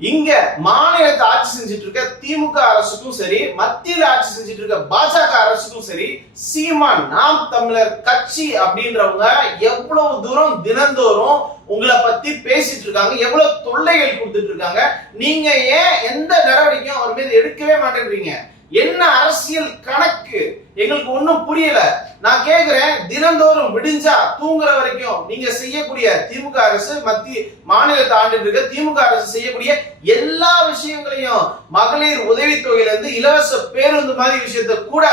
இங்க மாநிலத்தை ஆட்சி செஞ்சுட்டு இருக்க திமுக அரசுக்கும் சரி மத்தியில ஆட்சி செஞ்சுட்டு இருக்க பாஜக அரசுக்கும் சரி சீமான் நாம் தமிழர் கட்சி அப்படின்றவங்க எவ்வளவு தூரம் தினந்தோறும் உங்களை பத்தி பேசிட்டு இருக்காங்க எவ்வளவு தொல்லைகள் கொடுத்துட்டு இருக்காங்க நீங்க ஏன் எந்த நடவடிக்கையும் அவர் மீது எடுக்கவே மாட்டேன்றீங்க? என்ன அரசியல் கணக்கு? எங்களுக்கு ஒன்றும் புரியல. நான் கேட்கிறேன் தினந்தோறும் விடிஞ்சா தூங்குற வரைக்கும் நீங்க செய்யக்கூடிய திமுக அரசு மத்திய மாநிலத்தை ஆண்டு இருக்க திமுக அரசு செய்யக்கூடிய எல்லா விஷயங்களையும் மகளிர் உதவித்தொகையில இருந்து இலவச பேருந்து மாதிரி விஷயத்த கூட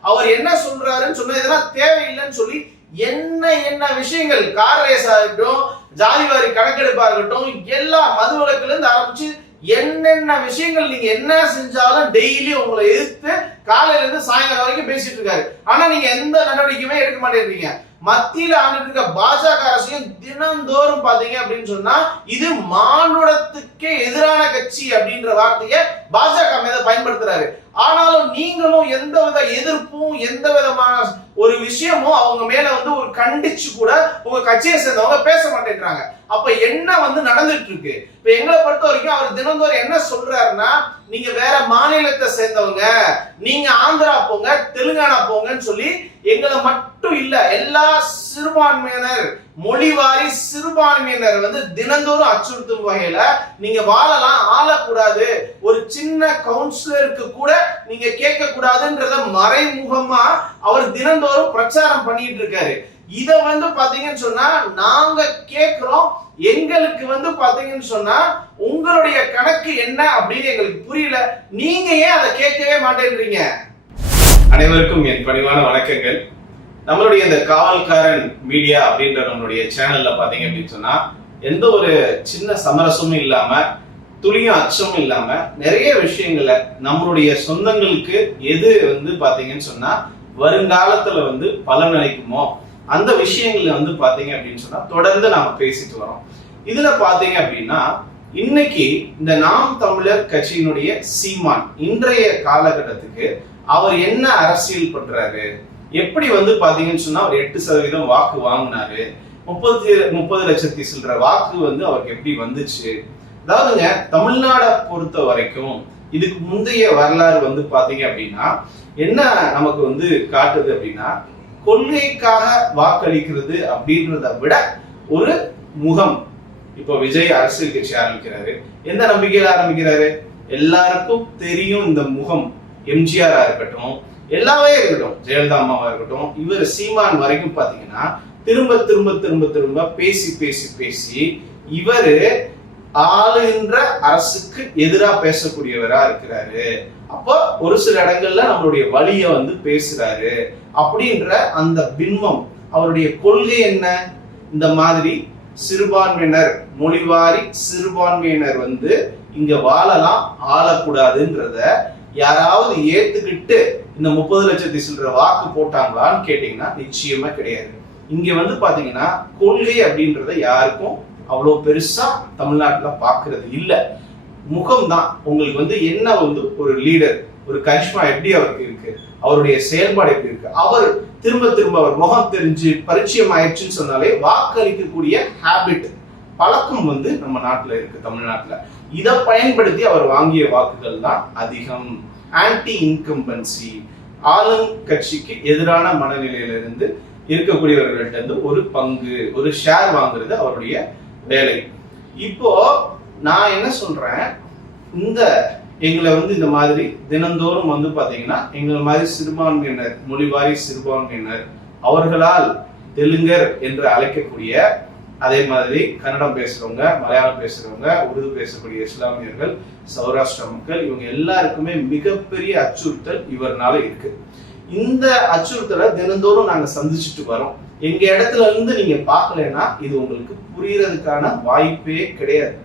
அவர் என்ன சொல்றாருன்னு சொன்ன இதெல்லாம் தேவையில்லைன்னு சொல்லி என்ன என்ன விஷயங்கள்? கார் ரேஸ் ஆகட்டும் ஜாதிவாரி கணக்கெடுப்பா இருக்கட்டும் எல்லா மது விலக்குல இருந்து ஆரம்பிச்சு என்னென்ன விஷயங்கள் நீங்க என்ன செஞ்சாலும் டெய்லி உங்களை எதிர்த்து காலையில இருந்து சாயங்காலம் வரைக்கும் பேசிட்டு இருக்காரு. ஆனா நீங்க எந்த நடவடிக்கையுமே எடுக்க மாட்டேங்கிறீங்க மத்தியில ஆண்டு இருக்க பாஜக அரசையும் தினந்தோறும் பாத்தீங்க அப்படின்னு சொன்னா இது மானுடத்துக்கே எதிரான கட்சி அப்படின்ற வார்த்தையை பாஜக மீத பயன்படுத்துறாரு. ஆனாலும் நீங்களும் எந்த வித எதிர்ப்பும் எந்த விதமான ஒரு விஷயமும் அவங்க மேல வந்து ஒரு கண்டிச்சு கூட உங்க கட்சியை சேர்ந்தவங்க பேச மாட்டேங்கிறாங்க. அப்ப என்ன வந்து நடந்துட்டு இருக்கு இப்ப எங்களை பொறுத்த வரைக்கும் அவர் தினந்தோறும் என்ன சொல்றாருன்னா நீங்க வேற மாநிலத்தை சேர்ந்தவங்க. நீங்க ஆந்திரா போங்க தெலுங்கானா போங்கன்னு சொல்லி எங்களை மட்டும் இல்ல எல்லா சிறுபான்மையினர் மொழிவாரி சிறுபான்மையினர் வந்து தினந்தோறும் அச்சுறுத்தும் வகையில நீங்க வாழலாம் ஆளக்கூடாது. ஒரு சின்ன கவுன்சிலருக்கு கூட நீங்க கேட்க கூடாதுன்றத மறைமுகமா அவர் தினந்தோறும் பிரச்சாரம் பண்ணிட்டு இருக்காரு. இத வந்து பாத்தீங்கன்னு சொன்னா நாங்க கேக்குறோம் எங்களுக்கு வந்து பாத்தீங்கன்னு சொன்னா உங்களுடைய கணக்கு என்ன அப்படின்னு எங்களுக்கு புரியல. நீங்க ஏன் அதை கேட்கவே மாட்டேன்றீங்க? அனைவருக்கும் என் பணிவான வணக்கங்கள். நம்மளுடைய இந்த காவல்காரன் மீடியா அப்படின்ற நம்மளுடைய சேனல்ல பாத்தீங்க அப்படின்னு சொன்னா எந்த ஒரு சின்ன சமரசமும் இல்லாம துளியும் அச்சமும் இல்லாம நிறைய விஷயங்களை நம்மளுடைய சொந்தங்களுக்கு எது வந்து பாத்தீங்கன்னு சொன்னா வருங்காலத்துல வந்து பலன் அளிக்குமோ அந்த விஷயங்கள்ல வந்து பாத்தீங்க அப்படின்னு சொன்னா தொடர்ந்து நாம பேசிட்டு வரோம். இதுல பாத்தீங்க அப்படின்னா இன்னைக்கு இந்த நாம் தமிழர் கட்சியினுடைய சீமான் இன்றைய காலகட்டத்துக்கு அவர் என்ன அரசியல் பண்றாரு? எப்படி வந்து பாத்தீங்கன்னு சொன்னா அவர் எட்டு சதவீதம் வாக்கு வாங்கினாரு. முப்பது முப்பது லட்சத்தி சில்லற வாக்கு வந்து அவருக்கு எப்படி வந்துச்சு? அதாவதுங்க தமிழ்நாடை பொறுத்த வரைக்கும் இதுக்கு முந்தைய வரலாறு வந்து பாத்தீங்க அப்படின்னா என்ன நமக்கு வந்து காட்டுது அப்படின்னா கொள்கைக்காக வாக்களிக்கிறது அப்படின்றத விட ஒரு முகம். இப்போ விஜய் அரசியல் கட்சி ஆரம்பிக்கிறாரு. எந்த நம்பிக்கையில ஆரம்பிக்கிறாரு? எல்லாருக்கும் தெரியும் இந்த முகம். எம்ஜிஆரா இருக்கட்டும் எல்லாமே இருக்கட்டும். ஜெயலலிதா அம்மாவா இருக்கட்டும் இவர் சீமான் வரைக்கும் பாத்தீங்கன்னா திரும்ப திரும்ப திரும்ப திரும்ப பேசி பேசி பேசி இவரு ஆளுகின்ற அரசுக்கு எதிராக பேசக்கூடியவரா இருக்கிறாரு. அப்போ ஒரு சில இடங்கள்ல நம்மளுடைய வழிய வந்து பேசுறாரு. அப்படின்ற அந்த பின்பம் அவருடைய கொள்கை என்ன? இந்த மாதிரி சிறுபான்மையினர் மொழிவாரி சிறுபான்மையினர் வந்து இங்க வாழலாம் ஆளக்கூடாதுன்றத யாராவது ஏத்துக்கிட்டு இந்த முப்பது லட்சத்தி சில்லற வாக்கு போட்டாங்களான்னு கேட்டீங்கன்னா நிச்சயமா கிடையாது. இங்க வந்து பாத்தீங்கன்னா கொள்கை அப்படின்றத யாருக்கும் அவ்வளவு பெருசா தமிழ்நாட்டுல பாக்குறது இல்லை. முகம் தான் உங்களுக்கு வந்து என்ன வந்து ஒரு லீடர் ஒரு கரிஷ்மா எப்படி அவருக்கு இருக்கு அவருடைய செயல்பாடு எப்படி இருக்கு அவர் திரும்ப திரும்ப அவர் முகம் தெரிஞ்சு பரிச்சயம் ஆயிடுச்சுன்னு சொன்னாலே வாக்களிக்கக்கூடிய ஹாபிட் பழக்கம் வந்து நம்ம நாட்டில் இருக்கு தமிழ்நாட்டில். இதை பயன்படுத்தி அவர் வாங்கிய வாக்குகள் தான் அதிகம். ஆன்டி இன்கம்பன்சி ஆளும் கட்சிக்கு எதிரான மனநிலையிலிருந்து இருக்கக்கூடியவர்கள்ட்ட இருந்து ஒரு பங்கு ஒரு ஷேர் வாங்குறது அவருடைய வேலை. இப்போ நான் என்ன சொல்றேன்? இந்த எங்களை வந்து இந்த மாதிரி தினந்தோறும் வந்து பாத்தீங்கன்னா எங்களை மாதிரி சிறுபான்மையினர் மொழிவாரி சிறுபான்மையினர் அவர்களால் தெலுங்கர் என்று அழைக்கக்கூடிய அதே மாதிரி கன்னடம் பேசுறவங்க மலையாளம் பேசுறவங்க உருது பேசக்கூடிய இஸ்லாமியர்கள் சௌராஷ்டிர மக்கள் இவங்க எல்லாருக்குமே மிகப்பெரிய அச்சுறுத்தல் இவர்னால இருக்கு. இந்த அச்சுறுத்தலை தினந்தோறும் நாங்க சந்திச்சுட்டு வரோம். எங்க இடத்துல இருந்து நீங்க பார்க்கலன்னா இது உங்களுக்கு புரியறதுக்கான வாய்ப்பே கிடையாது.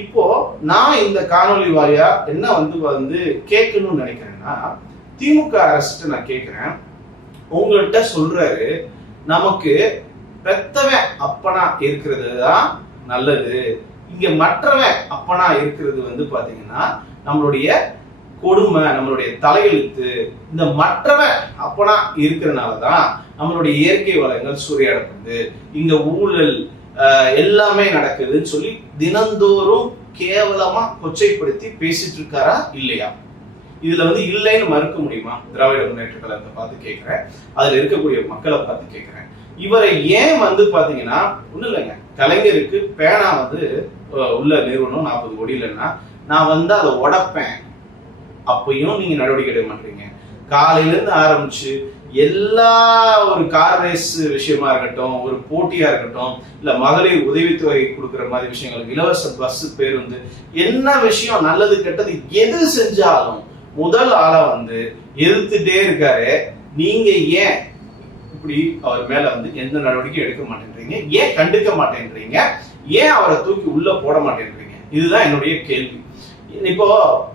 இப்போ நான் இந்த காணொலி வாயா என்ன வந்து வந்து கேட்கணும்னு நினைக்கிறேன்னா திமுக அரசு நான் கேட்கிறேன். உங்கள்கிட்ட சொல்றாரு நமக்கு பெத்தவன் அப்பனா இருக்கிறது தான் நல்லது. இங்க மற்றவன் அப்பனா இருக்கிறது வந்து பாத்தீங்கன்னா நம்மளுடைய கொடுமை நம்மளுடைய தலையெழுத்து இந்த மற்றவன் அப்பனா இருக்கிறனால தான் நம்மளுடைய இயற்கை வளங்கள் சூறையாடப்படுது. இங்க ஊழல் எல்லாமே நடக்குதுன்னு சொல்லி தினந்தோறும் கேவலமா கொச்சைப்படுத்தி பேசிட்டு இருக்காரா இல்லையா? இதுல வந்து இல்லைன்னு மறுக்க முடியுமா? திராவிட முன்னேற்ற கழகத்தை பார்த்து கேட்கிறேன். அதுல இருக்கக்கூடிய மக்களை பார்த்து கேட்கிறேன். இவரை ஏன் வந்து பாத்தீங்கன்னா ஒண்ணு இல்லைங்க. கலைஞருக்கு பேனா வந்து உள்ள நிறுவனம் நாற்பது கோடி இல்லைன்னா நான் வந்து அதை உடைப்பேன். அப்பயும் நீங்க நடவடிக்கை எடுக்க மாட்டீங்க காலையில இருந்து ஆரம்பிச்சு எல்லா ஒரு கார் ரேஸ் விஷயமா இருக்கட்டும் ஒரு போட்டியா இருக்கட்டும் இல்ல மகளிர் உதவித்தொகை கொடுக்குற மாதிரி விஷயங்கள் இலவச பஸ் பேருந்து என்ன விஷயம் நல்லது கெட்டது எது செஞ்சாலும் முதல் ஆளா வந்து எதிர்த்துட்டே இருக்காரு. நீங்க ஏன் இப்படி அவர் மேல வந்து எந்த நடவடிக்கையும் எடுக்க மாட்டேன்றீங்க? ஏன் கண்டுக்க மாட்டேன்றீங்க? ஏன் அவரை தூக்கி உள்ள போட மாட்டேன்றீங்க? இதுதான் என்னுடைய கேள்வி. இப்போ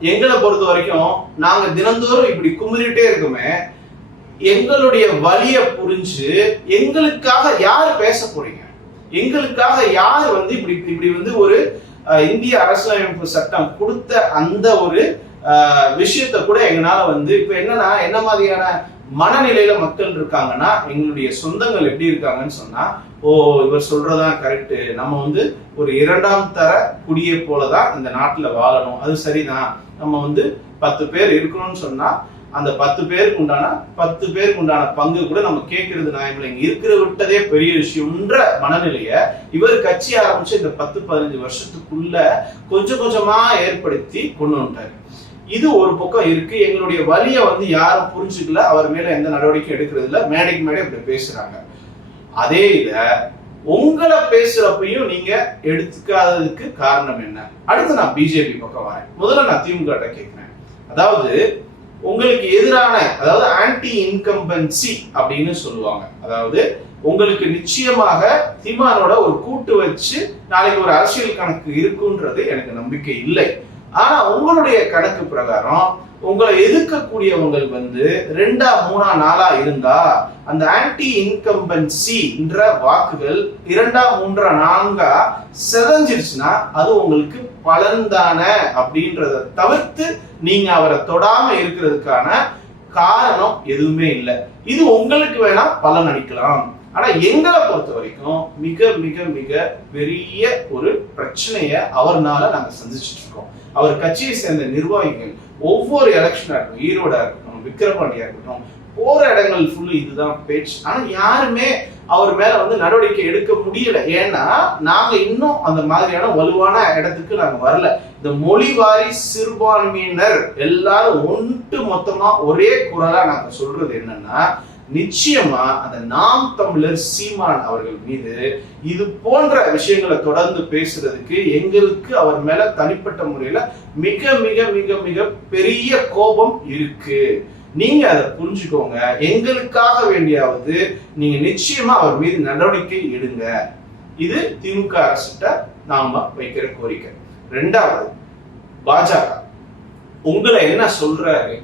எங்களை பொறுத்த வரைக்கும் நாங்க தினந்தோறும் இப்படி குமுறிட்டே இருக்குமே எங்களுடைய வழிய புரிஞ்சு எங்களுக்காக யார் பேச போறீங்க? எங்களுக்காக யார் வந்து இப்படி இப்படி வந்து ஒரு இந்திய அரசியலமைப்பு சட்டம் கொடுத்த அந்த ஒரு அஹ், விஷயத்தை கூட எங்களால வந்து இப்ப என்னன்னா என்ன மாதிரியான மனநிலையில மக்கள் இருக்காங்கன்னா எங்களுடைய சொந்தங்கள் எப்படி இருக்காங்கன்னு சொன்னா ஓ இவர் சொல்றதான் கரெக்டு நம்ம வந்து ஒரு இரண்டாம் தர குடியை போலதான் இந்த நாட்டுல வாழணும். அது சரிதான். நம்ம வந்து பத்து பேர் இருக்கணும்னு சொன்னா அந்த பத்து பேருக்கு உண்டான பத்து பேருக்கு உண்டான பங்கு கூட நம்ம கேட்கறது நான் இங்க இருக்கிற விட்டதே பெரிய விஷயம்ன்ற மனநிலைய இவர் கட்சி ஆரம்பிச்சு இந்த பத்து பதினஞ்சு வருஷத்துக்குள்ள கொஞ்சம் கொஞ்சமா ஏற்படுத்தி கொண்டு வந்துட்டாரு. இது ஒரு பக்கம் இருக்கு. எங்களுடைய வழியை வந்து யாரும் புரிஞ்சுக்கல. அவர் மேல எந்த நடவடிக்கை எடுக்கிறது இல்லை மேடைக்கு மேடை இப்படி பேசுறாங்க. அதே இத உங்களை பேசுறப்பையும் நீங்க எடுத்துக்காததுக்கு காரணம் என்ன? அடுத்து நான் பிஜேபி பக்கம் வரேன். முதல்ல நான் திமுக கேட்கிறேன் அதாவது உங்களுக்கு எதிரான அதாவது ஆன்டி இன்கம்பன்சி அப்படின்னு சொல்லுவாங்க. அதாவது உங்களுக்கு நிச்சயமாக திமானோட ஒரு கூட்டு வச்சு நாளைக்கு ஒரு அரசியல் கணக்கு இருக்குன்றது எனக்கு நம்பிக்கை இல்லை. ஆனா உங்களுடைய கணக்கு பிரகாரம் உங்களை எதிர்க்கக்கூடியவங்க வந்து ரெண்டா மூணா நாளா இருந்தா அந்த ஆன்டி இன்கம்பன்சின்ற வாக்குகள் இரண்டா மூன்றா நான்கா செதஞ்சிருச்சுன்னா அது உங்களுக்கு பலன்தான அப்படின்றத தவிர்த்து நீங்க அவரை தொடாம இருக்கிறதுக்கான காரணம் எதுவுமே இல்லை. இது உங்களுக்கு வேணா பலன் அளிக்கலாம் ஆனா எங்களை பொறுத்த வரைக்கும் மிக மிக மிக பெரிய ஒரு பிரச்சனைய அவர்னால நாங்க சந்திச்சுட்டு இருக்கோம். அவர் கட்சியை சேர்ந்த நிர்வாகிகள் ஒவ்வொரு எலெக்ஷனா இருக்கட்டும் ஈரோடா இருக்கட்டும் விக்கிரபாண்டியா இருக்கட்டும் போற இடங்கள் ஃபுல்லு இதுதான் பேச்சு. ஆனா யாருமே அவர் மேல வந்து நடவடிக்கை எடுக்க முடியல. ஏன்னா நாங்க இன்னும் அந்த மாதிரியான வலுவான இடத்துக்கு நாங்க வரல. இந்த மொழிவாரி சிறுபான்மையினர் எல்லாரும் ஒன்று மொத்தமா ஒரே குரலா நாங்க சொல்றது என்னன்னா நிச்சயமா அந்த நாம் தமிழர் சீமான் அவர்கள் மீது இது போன்ற விஷயங்களை தொடர்ந்து பேசுறதுக்கு எங்களுக்கு அவர் மேல தனிப்பட்ட முறையில மிக மிக மிக மிக பெரிய கோபம் இருக்கு. நீங்க அதை புரிஞ்சுக்கோங்க. எங்களுக்காக வேண்டியாவது நீங்க நிச்சயமா அவர் மீது நடவடிக்கை எடுங்க. இது திமுக அரசிட்ட நாம வைக்கிற கோரிக்கை. ரெண்டாவது பாஜக. உங்களை என்ன சொல்றாரு?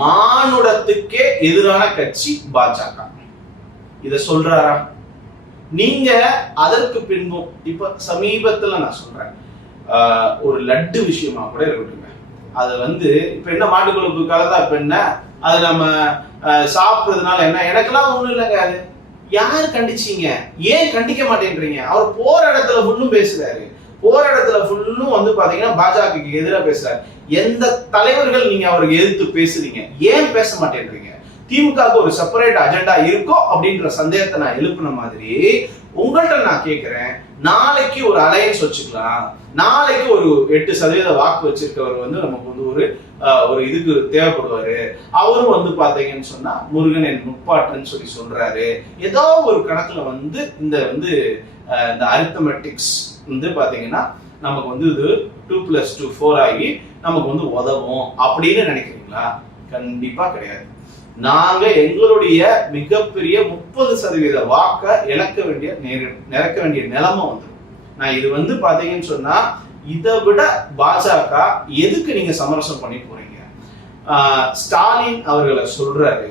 மானுடத்துக்கே எதிரான கட்சி பாஜக. இத சொல்றாரா? நீங்க அதற்கு பின்பும் இப்ப சமீபத்துல நான் சொல்றேன். ஒரு லட்டு விஷயமா கூட இருக்கட்டுங்க. அது வந்து இப்ப என்ன மாட்டுக்குழம்பு கலந்தா இப்ப என்ன? அது நம்ம சாப்பிட்றதுனால சாப்பிடுறதுனால என்ன? எனக்கெல்லாம் ஒண்ணும் இல்லைங்க அது. யாரு கண்டிச்சீங்க? ஏன் கண்டிக்க மாட்டேன்றீங்க? அவர் போற இடத்துல ஃபுல்லும் பேசுறாரு. போற இடத்துல ஃபுல்லும் வந்து பாத்தீங்கன்னா பாஜக எதிராக பேசுறாரு. எந்த தலைவர்கள் நீங்க அவருக்கு எதிர்த்து பேசுறீங்க? ஏன் பேச மாட்டேன்றீங்க? திமுகவுக்கு ஒரு செப்பரேட் அஜெண்டா இருக்கோ அப்படின்ற சந்தேகத்தை நான் எழுப்பின மாதிரி உங்கள்கிட்ட நான் கேட்கிறேன் நாளைக்கு ஒரு அலையன்ஸ் வச்சுக்கலாம். நாளைக்கு ஒரு எட்டு சதவீத வாக்கு வச்சிருக்கவர் வந்து நமக்கு வந்து ஒரு ஒரு இதுக்கு தேவைப்படுவாரு. அவரும் வந்து பாத்தீங்கன்னு சொன்னா முருகன் என் முப்பாட்டுன்னு சொல்லி சொல்றாரு. ஏதோ ஒரு கணக்குல வந்து இந்த வந்து இந்த அரித்தமெட்டிக்ஸ் வந்து பாத்தீங்கன்னா நமக்கு வந்து இது டூ பிளஸ் டூ ஃபோர் ஆகி நமக்கு வந்து உதவும் அப்படின்னு நினைக்கிறீங்களா? கண்டிப்பா கிடையாது. நாங்க எங்களுடைய மிகப்பெரிய முப்பது சதவீத வாக்க இழக்க வேண்டிய நேரி- நிரக்க வேண்டிய நிலைமை வந்துடும் நான் இது வந்து பாத்தீங்கன்னு சொன்னா இதை விட பாஜக எதுக்கு நீங்க சமரசம் பண்ணி போறீங்க? ஸ்டாலின் அவர்களை சொல்றாரு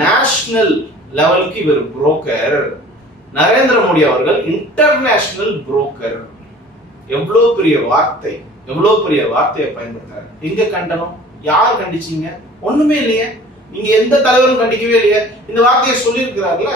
நேஷனல் லெவலுக்கு இவர் புரோக்கர் நரேந்திர மோடி அவர்கள் இன்டர்நேஷனல் புரோக்கர் எவ்வளவு பெரிய வார்த்தை எவ்வளவு பெரிய வார்த்தையை பயன்படுத்துறாரு. எங்க கண்டனம்? யார் கண்டிச்சீங்க? ஒண்ணுமே இல்லையே. நீங்க எந்த தலைவரும் கண்டிக்கவே இல்லையே. இந்த வார்த்தையை சொல்லியிருக்கிறார்ல.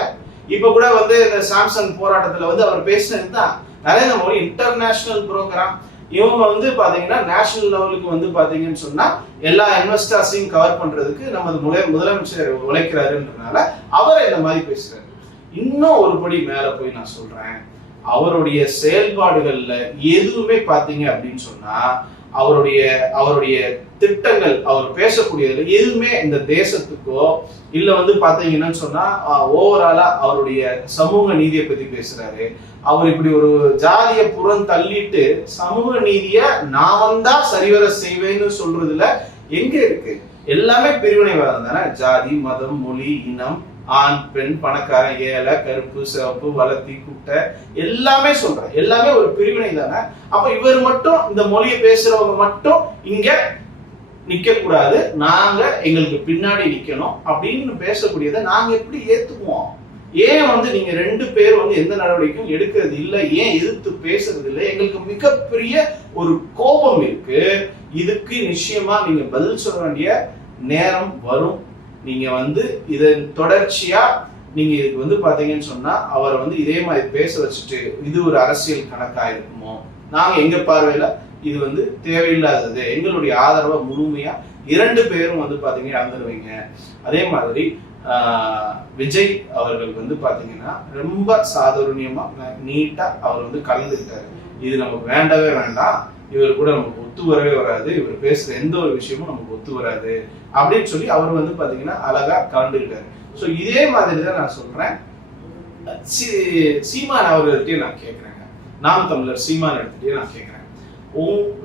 இப்ப கூட வந்து இந்த சாம்சங் போராட்டத்துல வந்து அவர் பேசினது தான். நரேந்திர மோடி இன்டர்நேஷனல் ப்ரோக்ராம் இவங்க வந்து பாத்தீங்கன்னா நேஷனல் லெவலுக்கு வந்து பாத்தீங்கன்னு சொன்னா எல்லா இன்வெஸ்டர்ஸையும் கவர் பண்றதுக்கு நமது முதலமைச்சர் உழைக்கிறாருன்றனால அவரை இந்த மாதிரி பேசுறாரு. இன்னும் ஒரு படி மேல போய் நான் சொல்றேன். அவருடைய செயல்பாடுகள்ல எதுவுமே பாத்தீங்க அப்படின்னு சொன்னா அவருடைய அவருடைய திட்டங்கள் அவர் பேசக்கூடியதுல எதுவுமே இந்த தேசத்துக்கோ இல்ல வந்து பாத்தீங்கன்னு சொன்னா ஓவராலா அவருடைய சமூக நீதியை பத்தி பேசுறாரு. அவர் இப்படி ஒரு ஜாதிய புறம் தள்ளிட்டு சமூக நீதிய நான் வந்தா சரிவர செய்வேன்னு சொல்றதுல எங்க இருக்கு? எல்லாமே பிரிவினைவாதம் தானே? ஜாதி மதம் மொழி இனம் ஆண் பெண் பணக்காரன் ஏழை கருப்பு சிவப்பு வளர்த்தி குட்டை எல்லாமே சொல்றேன். எல்லாமே ஒரு பிரிவினை தானே? அப்ப இவர் மட்டும் இந்த மொழியை பேசுறவங்க மட்டும் இங்க நிக்க கூடாது. நாங்க எங்களுக்கு பின்னாடி நிக்கணும் அப்படின்னு பேசக்கூடியதை நாங்க எப்படி ஏத்துக்குவோம்? ஏன் வந்து நீங்க ரெண்டு பேர் வந்து எந்த நடவடிக்கையும் எடுக்கிறது இல்லை? ஏன் எதிர்த்து பேசுறது இல்லை? எங்களுக்கு மிகப்பெரிய ஒரு கோபம் இருக்கு. இதுக்கு நிச்சயமா நீங்க பதில் சொல்ல வேண்டிய நேரம் வரும். நீங்க வந்து இதன் தொடர்ச்சியா நீங்க இதுக்கு வந்து பாத்தீங்கன்னு சொன்னா அவரை வந்து இதே மாதிரி பேச வச்சுட்டு இது ஒரு அரசியல் கணக்கா இருக்குமோ? நாங்க எங்க பார்வையில இது வந்து தேவையில்லாதது. எங்களுடைய ஆதரவை முழுமையா இரண்டு பேரும் வந்து பாத்தீங்க இழந்துருவீங்க. அதே மாதிரி விஜய் அவர்கள் வந்து பாத்தீங்கன்னா ரொம்ப சாதுரியமா நீட்டா அவர் வந்து கலந்துக்கிட்டாரு. இது நமக்கு வேண்டவே வேண்டாம். இவர் கூட நமக்கு ஒத்து வரவே வராது. இவர் பேசுற எந்த ஒரு விஷயமும் நமக்கு ஒத்து வராது. அப்படின்னு சொல்லி அவர் வந்து பாத்தீங்கன்னா அழகா கலந்துருக்காரு ஸோ இதே மாதிரி தான் நான் சொல்றேன். சீ- சீமான் அவர்கள்ட்டே நான் கேட்குறேங்க நாம் தமிழர் சீமான் எடுத்துட்டே நான் கேட்குறேன்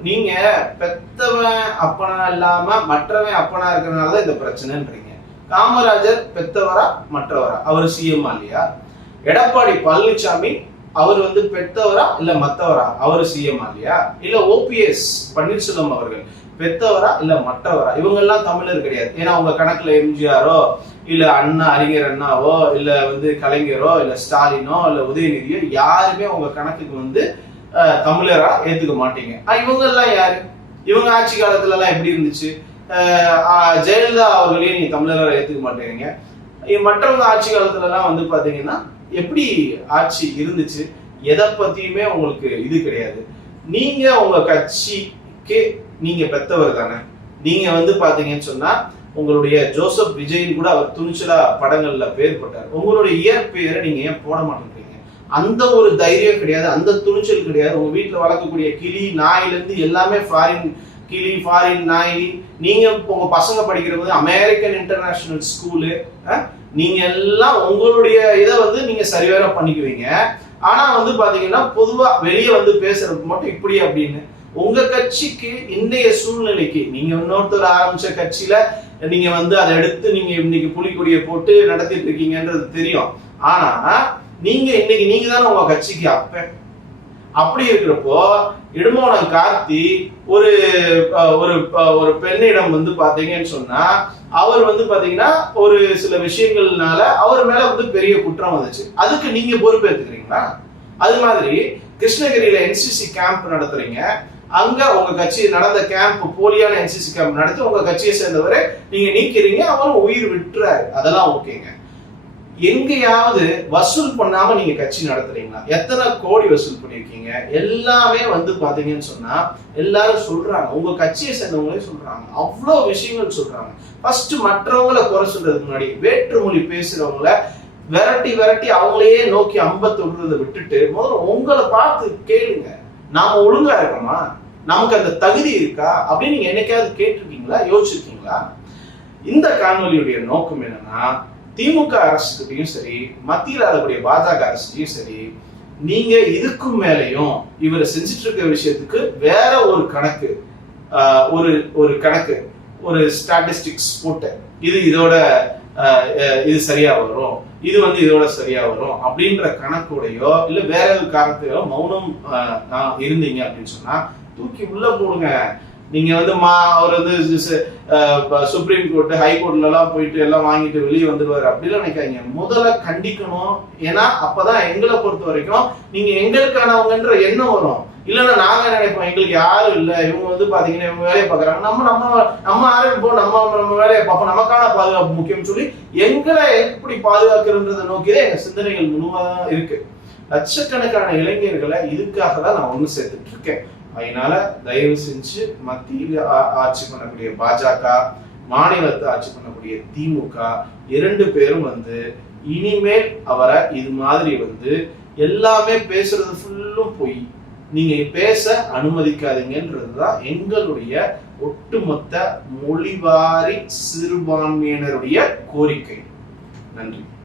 நீங்க பெத்தவன் அப்பனா இல்லாம மற்றவன் அப்பனா இருக்கிறனால தான் இந்த பிரச்சனைன்றீங்க. காமராஜர் பெத்தவரா மற்றவரா? அவர் சிஎம் இல்லையா? எடப்பாடி பழனிசாமி அவர் வந்து பெத்தவரா இல்ல மத்தவரா? அவர் சிஎம் இல்லையா? இல்ல ஓபிஎஸ் பன்னீர்செல்வம் அவர்கள் பெத்தவரா இல்ல மற்றவரா? இவங்க எல்லாம் தமிழர் கிடையாது. ஏன்னா அவங்க கணக்குல எம்ஜிஆரோ இல்ல அண்ணா அறிஞர் அண்ணாவோ இல்ல வந்து கலைஞரோ இல்ல ஸ்டாலினோ இல்ல உதயநிதியோ யாருமே அவங்க கணக்குக்கு வந்து தமிழரா ஏத்துக்க மாட்டீங்க. இவங்க எல்லாம் யாரு? இவங்க ஆட்சி காலத்துல எல்லாம் எப்படி இருந்துச்சு? ஜெயலலிதா அவர்களையும் நீங்க தமிழரா ஏத்துக்க மாட்டேங்கிறீங்க. மற்றவங்க ஆட்சி காலத்துல எல்லாம் வந்து பாத்தீங்கன்னா எப்படி ஆட்சி இருந்துச்சு? எதை பத்தியுமே உங்களுக்கு இது கிடையாது. நீங்க உங்க கட்சிக்கு நீங்க பெத்தவர் தானே. நீங்க வந்து பாத்தீங்கன்னு சொன்னா உங்களுடைய ஜோசப் விஜயின் கூட அவர் துணிச்சலா படங்கள்ல பேர் போட்டார். உங்களுடைய இயற்பெயரை நீங்க ஏன் போட மாட்டேங்கிறீங்க அந்த ஒரு தைரியம் கிடையாது அந்த துணிச்சல் கிடையாது. உங்க வீட்டுல வளர்க்கக்கூடிய கிளி நாயில இருந்து எல்லாமே ஃபாரின் கிளி ஃபாரின் நாய். நீங்க உங்க பசங்க படிக்கிறது அமெரிக்கன் இன்டர்நேஷனல் ஸ்கூலு நீங்க எல்லாம் உங்களுடைய இதை வந்து நீங்க சரிவர பண்ணிக்குவீங்க. ஆனா வந்து பாத்தீங்கன்னா பொதுவா வெளியே வந்து பேசுறதுக்கு மட்டும் இப்படி அப்படின்னு. உங்க கட்சிக்கு இன்றைய சூழ்நிலைக்கு நீங்க இன்னொருத்தர் ஆரம்பிச்ச கட்சியில நீங்க வந்து அதை எடுத்து நீங்க இன்னைக்கு புலிக்கொடியை போட்டு நடத்திட்டு இருக்கீங்கன்றது தெரியும். ஆனா நீங்க இன்னைக்கு நீங்க தானே உங்க கட்சிக்கு அப்ப. அப்படி இருக்கிறப்போ இடுமோனம் கார்த்தி ஒரு ஒரு ஒரு பெண்ணிடம் வந்து பாத்தீங்கன்னு சொன்னா அவர் வந்து பாத்தீங்கன்னா ஒரு சில விஷயங்கள்னால அவர் மேல வந்து பெரிய குற்றம் வந்துச்சு. அதுக்கு நீங்க பொறுப்பேற்றுக்கிறீங்களா அது மாதிரி கிருஷ்ணகிரியில என்சிசி கேம்ப் நடத்துறீங்க. அங்க உங்க கட்சி நடந்த கேம்ப் போலியான என்சிசி கேம்ப் நடத்தி உங்க கட்சியை சேர்ந்தவரை நீங்க நீக்கிறீங்க அவரும் உயிர் விட்டுறாரு. அதெல்லாம் ஓகேங்க. எங்கேயாவது வசூல் பண்ணாம நீங்க கட்சி நடத்துறீங்களா? எத்தனை கோடி வசூல் பண்ணிருக்கீங்க எல்லாமே வந்து பாத்தீங்கன்னு சொன்னா எல்லாரும் சொல்றாங்க. உங்க கட்சியை சேர்ந்தவங்களே சொல்றாங்க. அவ்வளோ விஷயங்கள் சொல்றாங்க. ஃபர்ஸ்ட் மற்றவங்களை குறை சொல்றதுக்கு முன்னாடி வேற்றுமொழி பேசுறவங்கள விரட்டி விரட்டி அவங்களையே நோக்கி அம்பத்து விடுறதை விட்டுட்டு முதல்ல உங்களை பார்த்து கேளுங்க. நாம ஒழுங்கா இருக்கோமா? நமக்கு அந்த தகுதி இருக்கா? அப்படின்னு நீங்க என்னைக்காவது கேட்டிருக்கீங்களா? யோசிச்சிருக்கீங்களா? இந்த காணொலியுடைய நோக்கம் என்னன்னா திமுக அரசுகிட்டையும் சரி மத்தியில் ஆளக்கூடிய பாஜக அரசுலையும் சரி நீங்க இதுக்கும் மேலையும் இவர் செஞ்சுட்டு இருக்க விஷயத்துக்கு வேற ஒரு கணக்கு ஆஹ், ஒரு ஒரு கணக்கு ஒரு ஸ்டாட்டிஸ்டிக்ஸ் போட்டு இது இதோட அஹ், இது சரியா வரும் இது வந்து இதோட சரியா வரும் அப்படின்ற கணக்குடையோ இல்ல வேற ஒரு காரணத்தையோ மௌனம் ஆஹ், நான் இருந்தீங்க அப்படின்னு சொன்னா தூக்கி உள்ள போடுங்க. நீங்க வந்து மா அவர் வந்து சுப்ரீம் கோர்ட் ஹை கோர்ட்ல எல்லாம் போயிட்டு எல்லாம் வாங்கிட்டு வெளியே வந்துடுவாரு அப்படிலாம் நினைக்காதீங்க. முதல்ல கண்டிக்கணும். ஏன்னா அப்பதான் எங்களை பொறுத்த வரைக்கும் நீங்க எங்களுக்கானவங்கன்ற எண்ணம் வரும். இல்லைன்னா நாங்க என்ன நினைப்போம்? எங்களுக்கு யாரும் இல்லை. இவங்க வந்து பாத்தீங்கன்னா இவங்க வேலையை பாக்குறாங்க நம்ம நம்ம நம்ம ஆரம்பிப்போம். நம்ம நம்ம வேலையை பார்ப்போம். நமக்கான பாதுகாப்பு முக்கியம் சொல்லி எங்களை எப்படி பாதுகாக்கிறன்றதை நோக்கிதான் எங்க சிந்தனைகள் முழுவதா இருக்கு. லட்சக்கணக்கான இளைஞர்களை இதுக்காக தான் நான் ஒன்று சேர்த்துட்டு இருக்கேன். அதனால தயவு செஞ்சு மத்தியில் ஆ- ஆட்சி பண்ணக்கூடிய பாஜக மாநிலத்தை ஆட்சி பண்ணக்கூடிய திமுக இரண்டு பேரும் வந்து இனிமேல் அவரை இது மாதிரி வந்து எல்லாமே பேசுறது ஃபுல்லும் போய் நீங்க பேச அனுமதிக்காதீங்கன்றது தான் எங்களுடைய ஒட்டுமொத்த மொழிவாரி சிறுபான்மையினருடைய கோரிக்கை. நன்றி.